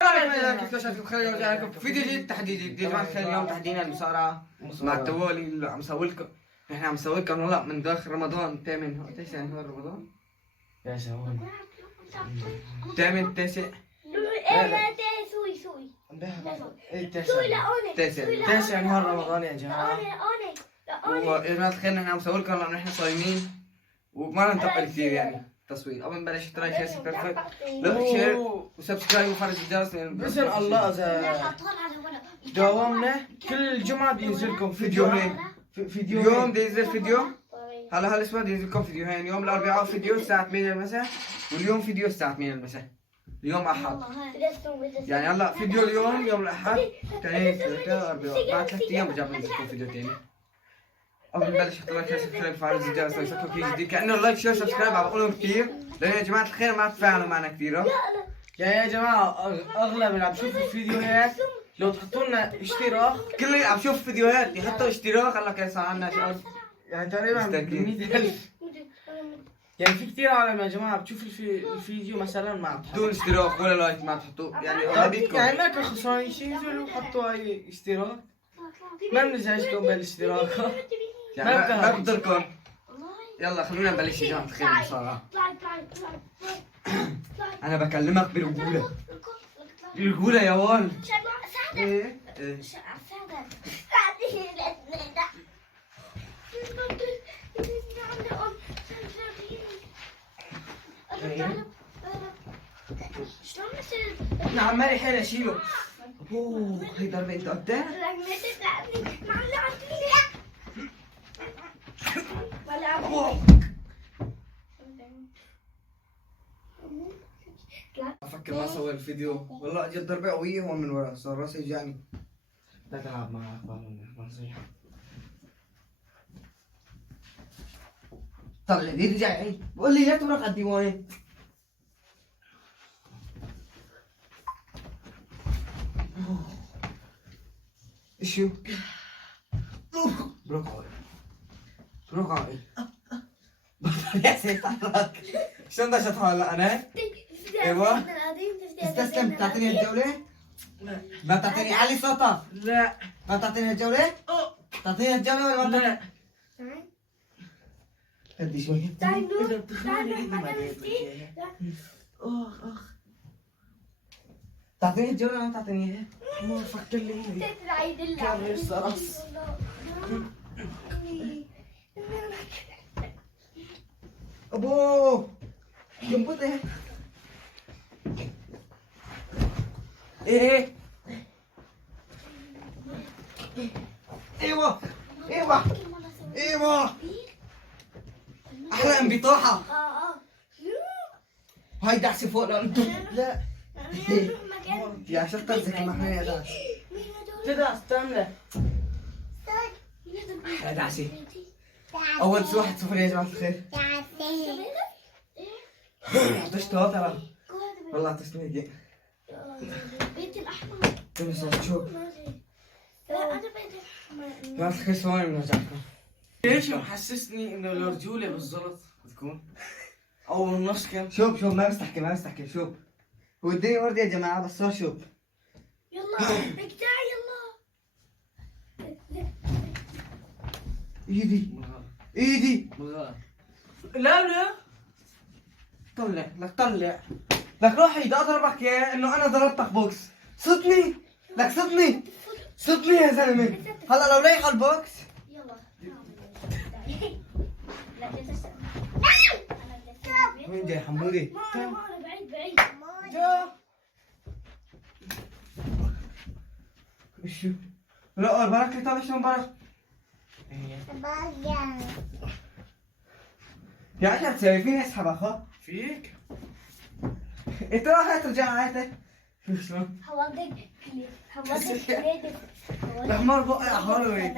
كيف كشفتكم خلينا نرجع لكم فيديو جديد تحديد جديد يا جماعه الخير. اليوم تحدينا المصارعه مع التوالي اللي عم سوي لكم. نحن عم نسوي لكم والله من داخل رمضان 8 9 نهار رمضان. يا سلام 8 9 9 نهار رمضان يا جماعة. ويا جماعه الخير نحن عم نسوي لكم لانه نحن صايمين وما ننتقل كثير يعني تصوير. قبل ما نبلش اشتراك شير سبسكرايب لا شير وسبسكرايب وفرج الجرس بإذن الله إذا داومنا كل جمعة بينزل لكم فيديوهين. فيديو اليوم بده ينزل فيديو. هلا الاسبوع بده ينزل لكم فيديوهين. يوم الاربعاء فيديو الساعه 8 المساء واليوم فيديو الساعه 8 المساء. اليوم احد يعني هلا فيديو اليوم يوم الاحد ثاني ثلاثة اربعاء بعد 3 ايام برجع بنزل لكم فيديو ثاني. قبل ما نبلش اشتراك شير سبسكرايب وفعل الجرس ليصلكم كل جديد. كانه لايك شير سبسكرايب عم بقولهم كثير لانه يا جماعه الخير ما تفاعلوا معنا كثير. يا جماعة أغلب اللي عم بشوفوا الفيديوهات لو تحطوا لنا اشتراك. كل اللي عم شوف فيديوهات يحطوا اشتراك. هلا كان صار عندنا شيء يعني تقريبا 100,000. يعني في كثير عالم يا جماعة بتشوف الفيديو مثلا ما عم بدون اشتراك ولا لايك ما تحطوه يعني اغلبيتكم يعني ما كان خسرانين شيء ينزلوا حطوا اي اشتراك. ما بنزعجكم بالاشتراك. ما بضركم. يلا خلونا نبلش يا جماعة الخير المصارعة. أنا بكلمك برجولة برجولة يا وال. إيه إيه أنا عمالي حيل أشيله. أوه هي ضربة أنت قدام. أفكر ما أسوي الفيديو والله أجت ضربة قوية هون من ورا صار راسي يوجعني. لا تلعب معك نصيحة. طلع دي رجع عيد بقول لي لا تمرق على الديوانة. شو؟ برافو برافو عليك. يا سيد حرك شلون دشتها هلا انا؟ ايوه استسلم. تعطيني الجولة؟ لا ما تعطيني علي صوتك. لا ما تعطيني الجولة؟ تعطيني الجولة ولا ما لا هدي شوي. إذا بتخانق إيدي ما أخ تعطيني الجولة ولا ما تعطيني اياها؟ ما فكر لي كان يصرص. ابوه جنبته ايه ايوه ايوه ايوه احلى انبطاحة. هاي دعسة فوق لو انتم لا يا شطر زي ما احنا يا داس تدعس تعمله يا دعسة. اول 1-0 يا جماعة الخير. طشتها ترى والله طشتني هيك. كم صوت شوف جماعة الخير ثواني بنرجع لكم. ليش محسسني انه الرجولة بالزلط بتكون او النص كم. شوف ما بستحكي شوف هو الدنيا وردي يا جماعة بس صار شوف يلا اقطع يلا. ايدي لا طلع لك روح بدي اضربك يا انه انا ضربتك بوكس. صدني يا زلمة. هلا لو رايح على البوكس يلا وين جاي حمودي؟ ما انا بعيد جا شو؟ لا البرك اللي طالع شلون برك؟ يا اخي تسوي فيني اسحب اخو فيك انت راح ترجع عادي. شوف شلون؟ حوالك الحمار بقى حاله هيك.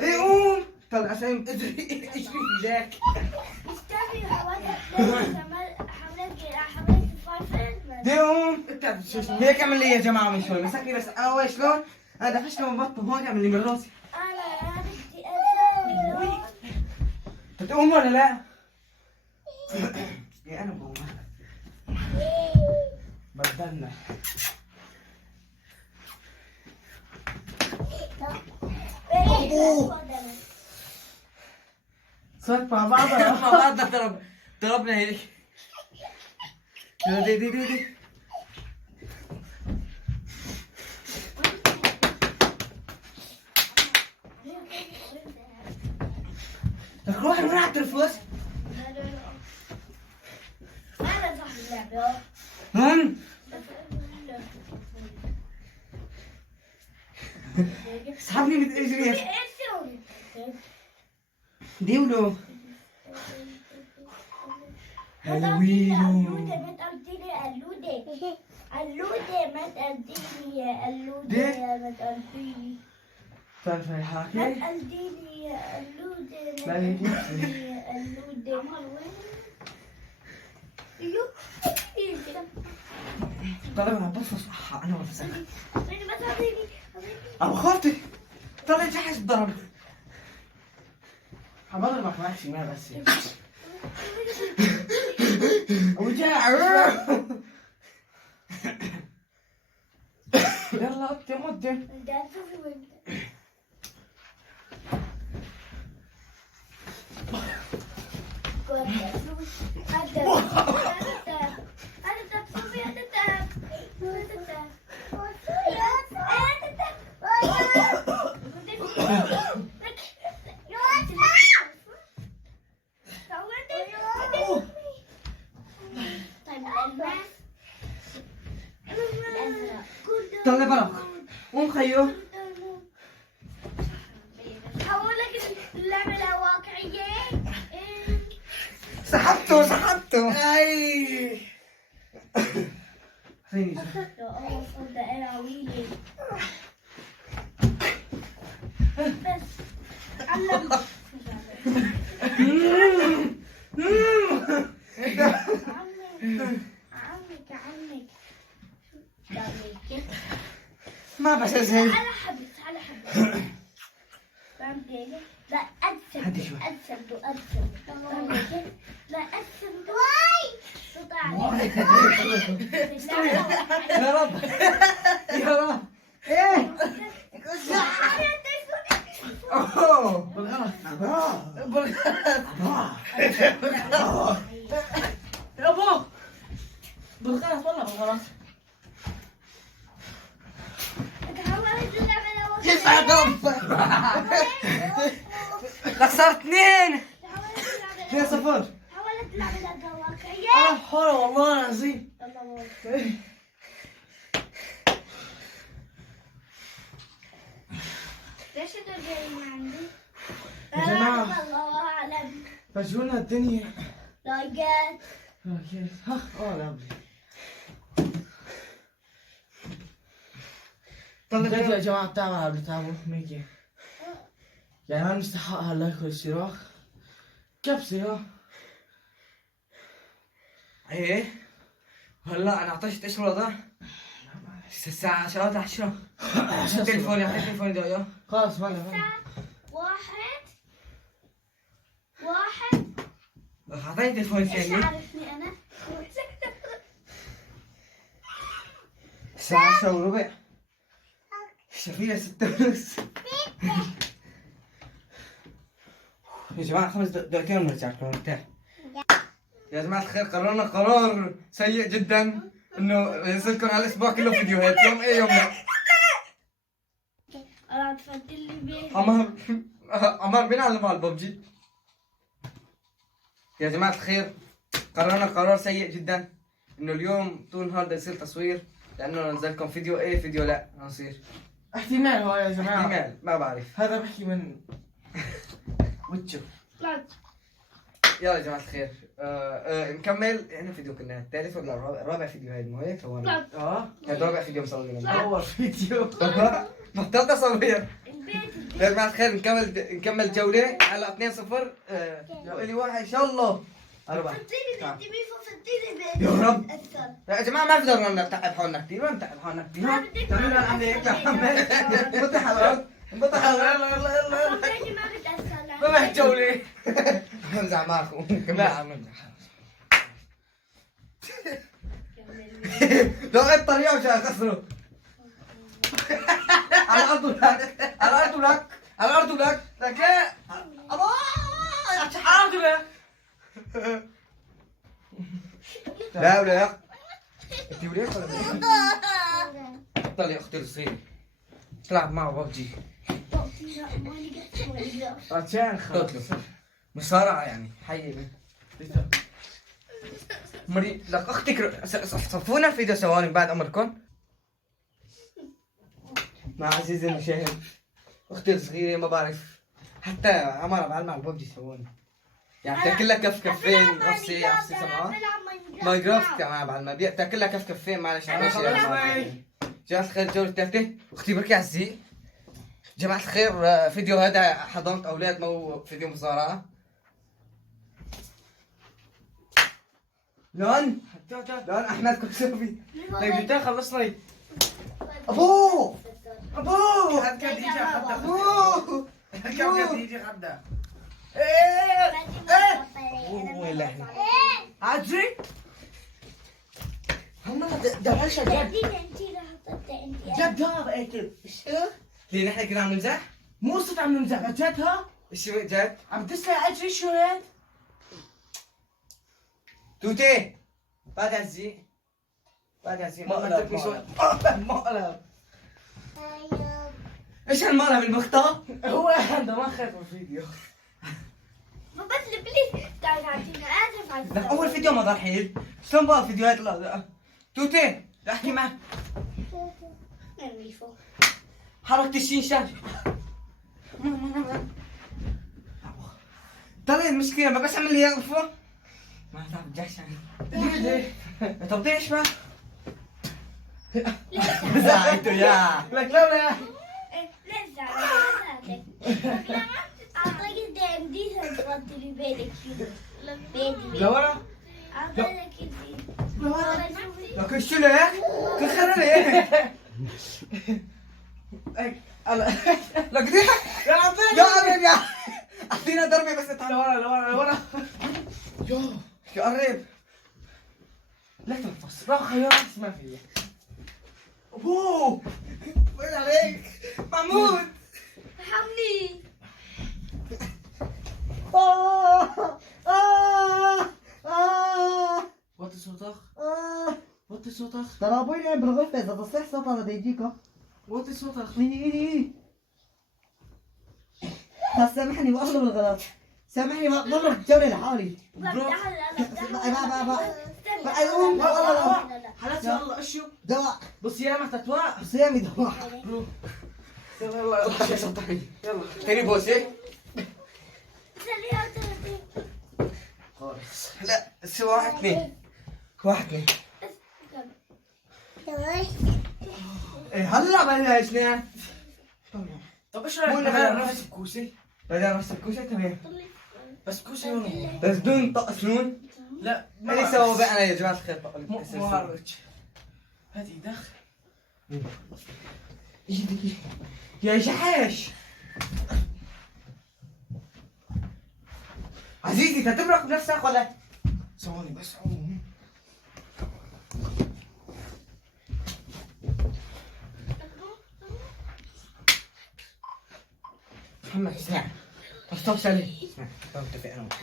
ايه قوم طلع سايم اجري في ذاك. استني حوالك دي قوم هيك اعمل لي يا جماعه من شوي مسكني بس اول شلون انا دفشت من بطنه هون اعمل لي من راسي. انا بدي اسوي تقوم ولا لا؟ يا انا بقوم بدلنا. صرت مع بعضنا. مع بعضنا ضربنا هيك. دي لك روح وين اعترفوش؟ أنا صاحب اللعبة. هون اسحبني من اجري. إيش تسوي؟ ديولو اللودة ما تقلديني اللودة. اللودة ما تقلديني اللودة ما تقلديني. تعرف ما الحاكي؟ تقلديني اللودة لا ما هيك. تقلديني اللودة. أيوه. طلع انا بص انا بفسخ. أنا ما تقلديني. ابو خالتي طلع جحش ضرب. حضربك ماشي ما بس. وجاع. يلا قدم قدم. طلع برا قوم خيو. أقول لك اللعبة الواقعية. سحبته. اي خليني أول صوت دائرة طويلة. بس علم. عمك. ما بس زين. على حبل. فهمت علي؟ لا هدي شوي. أرسل. لا أرسل. واي. يا رب يا رب. ايه اوه بالغلط. يا ابو بالغلط والله بالغلط. يسعد ربك. خسرت 2-0. حاولت اللعبة الواقعية. حول والله العظيم. ليش ترجعين عندي؟ يا جماعة. الله أعلم. فجونا الدنيا. لايكات. اوكي ها لا طلعت يا جماعة تعالوا ميجي. يعني ما نستحق هاللايك والاشتراك. كبسة يا ايه هلا انا عطشت ايش الوضع؟ الساعة شغلت 10. تليفوني اعطيني تليفوني دقيقة. خلاص ولا واحد. اعطيني تليفوني ايش ثاني. عارفني أنا؟ الساعة 10:15. الشفية 6:30. يا جماعة 5 دقيقتين ونرجع لكم مرتاح. يا جماعة الخير قررنا قرار سيء جدا انه ينزلكم على الاسبوع كله فيديوهات. يوم ايه يوم لا. أنا تفضل لي بيه. عمار بيلعب على الببجي. يا جماعة الخير قررنا قرار سيء جدا انه اليوم طول النهار بده يصير تصوير لانه ننزلكم فيديو ايه فيديو لا نصير. احتمال هو يا جماعة. احتمال ما بعرف. هذا بحكي من وجهه. يلا يا جماعة الخير نكمل. هنا فيديو كنا الثالث ولا الرابع فيديو هاي مو هيك هو هذا رابع فيديو مصورينه. اول فيديو. بطلت اصور. البيت. يا جماعة الخير نكمل جولة على 2-0. لي واحد ان شاء الله 4. فضيلي بيتي مين فضيلي بيتي. يا رب. أكثر. يا جماعة ما بقدر نتعب حالنا كثير. ما نتعب حالنا كثير. تعالوا نلعب هيك يا محمد. انبطح على الارض. انبطح على الارض. يلا فضيلي ما بتأثر. ما جولة. امزح معكم كمان عم امزح. لو الطريقة مش هخسره. على الأرض ولك، على الأرض ولك، على الأرض ولك، لك إيه؟ الله على الأرض ولك. لا ولا يا انت وليك ولا وليك؟ طلع يا اختي الصغيرة تلعب معه ببجي عشان خلاص مصارعة يعني حي مري لك اختك صفونا الفيديو ثواني بعد امركم مع عزيزي المشاهد. اختي الصغيرة ما بعرف حتى عمرها بعلمها الببجي ثواني يعني تاكلها كف كفين نفسي سمعها ماينكرافت كمان بعد ما تاكلها كف كفين معلش انا جماعة الخير الجولة الثالثة اختي بركي عزيز جماعة الخير فيديو هذا حضنت اولاد مو فيديو مصارعة. لون احمد كوسوفي جبتها خلصنا ابوه ابوه هاد كان ديجي خدها ابوه كان ديجي خدها وين لحن عادي هم ده هالشي جد هذا اكل ليه نحن كنا عم نمزح؟ مو صرت عم نمزح جدها ايش جد؟ عم تسلق اجري شو هاد توتي بعد عزي مقلب شوي مقلب ايش هالمقلب المختار؟ هو عنده ما خاف الفيديو بس بليز تعال عطينا اسف على لك اول فيديو ما ضل حيل شلون بقى فيديوهات لا توتي احكي معك نرمي فوق حركت الشيشة طلع المشكلة ما بس عمل لي يقفوا ما تعرف الجحش يعني طب ليش بقى؟ زعلته يا لك لولا ليش زعلان؟ أعطيك دي تفضل لي بيدك بيدي لورا أعطيك دي لك شو ليه؟ كل خير ليه؟ لك دي يا عطيني يا قرب يا اعطينا ضربة بس تعال لورا يا قرب لا تنفس راح يا راس ما في ابوه وين عليك محمود ارحمني وطي صوتك وطي صوتك ترى ابوي نايم بالغرفة اذا تصيح صوت هذا يجيكم. وطي صوتك بس سامحني واغلب الغلط. سامحني بضل الجولة لحالي. حالات يا الله اشو دواء بصيامك تتواء صيامي دواء. يلا يلا يا سلطاني يلا تاني بوسه لا سوى واحد اثنين ايه هلا بدنا اثنين طب ايش رايك نغير نفس الكوسه بدنا نفس الكوسه تمام بس كوسه يوم بس بدون طق سنون لا اللي سووا بقى يا جماعه الخير مو هارج هات ايدك ايدك يا جحش عزيزي تتبرك بنفسك ولا ثواني بس عوم محمد اسمع طب سالي اسمع نتفق انا وانت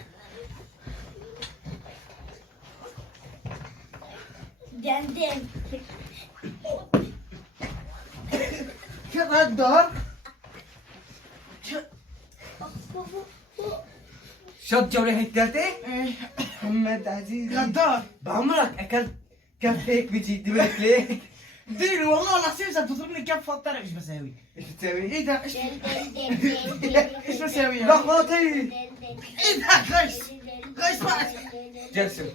دندن كيف هالدور؟ شو الجولة هي الثالثة؟ ايه محمد عزيزي غدار بعمرك اكلت كف هيك بيجي دبلت ليك ديني والله العظيم اذا بتضربني كف طلع ايش بساوي؟ ايش بتسوي؟ ايه ده ايش ايش بساوي؟ لخبطي ايه ده غيس غيس معك جلسوا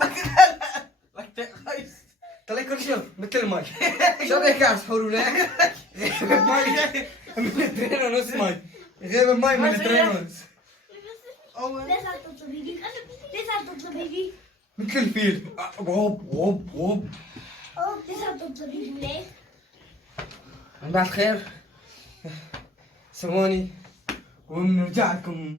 لك غيس طلع كل شيء مثل المي شو هيك على سحور ولا غيب المي من لترين ونص مي غيب المي من لترين ونص ليش عم تطلبي لي؟ ليش عم تطلبي لي؟ مثل الفيل ووب ووب ووب ليش عم تطلبي لي ليه؟ بعد خير سموني وبنرجع لكم